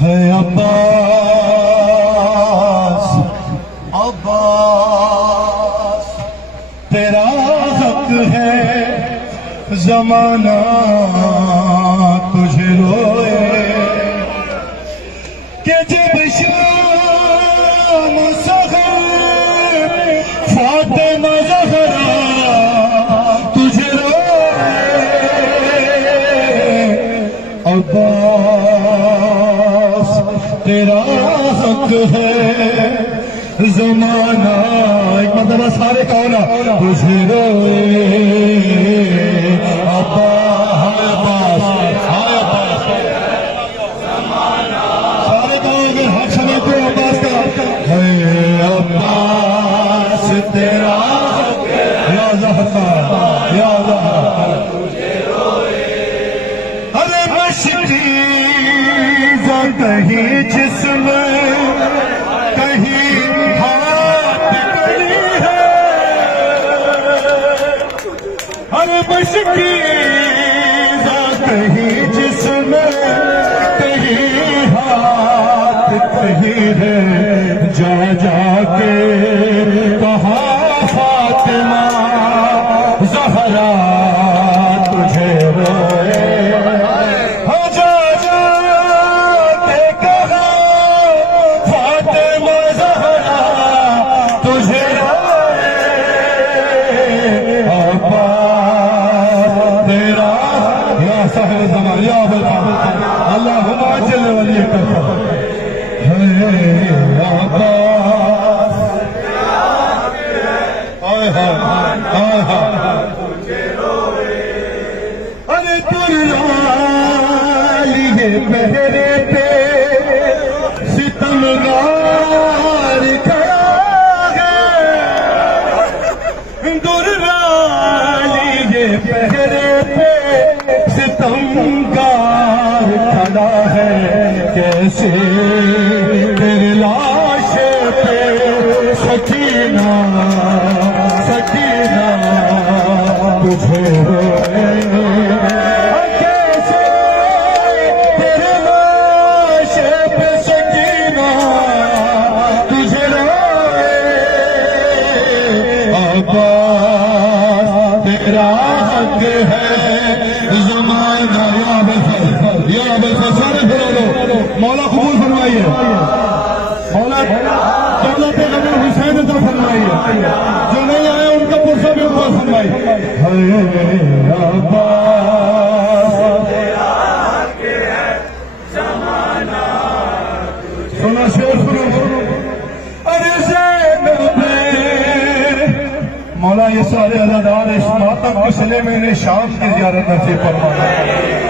है अब्बास अब्बास तेरा हक है जमाना तुझे रोए कि जब शाम सहर फातिमा ज़हरा तुझे रोए अब्बास तेरा हक है जमाना एक मतलब सारे कौन तुझे रोए अब्बास सारे कौन अगर हक समझते हो अब्बास का है अब्बास तेरा हक या ज़हरा या ज़हरा तुझे रोए अरे मशकी कहीं जिस्म कहीं हाथ कड़ी है हर मशकी कहीं जिस्म कहीं हाथ कहीं है जा जाके कहा फातिमा ज़हरा तुझे रोए अरे दुर्लालिए पहरे पे सितमगार खड़ा है दुर्लालिए पहरे पे सितमगार खड़ा है कैसे तेरी लाश पे सकीना सकीना तुझे रोए कैसे तेरी लाश पे सकीना तुझे रोए अब्बास तेरा हक है ज़माना या बेफसर मौला कबूल फरमाइए मौला दौलत पैगंबर हुसैन अता फरमाइए जो नहीं आए उनका पुरसा भी ऊपर फरमाइए सुना शेर सुनो अरे मौला ये सारे अज़ादार इस मातम के सिले में इन्हें शाम की ज़ियारत नसीब फरमाए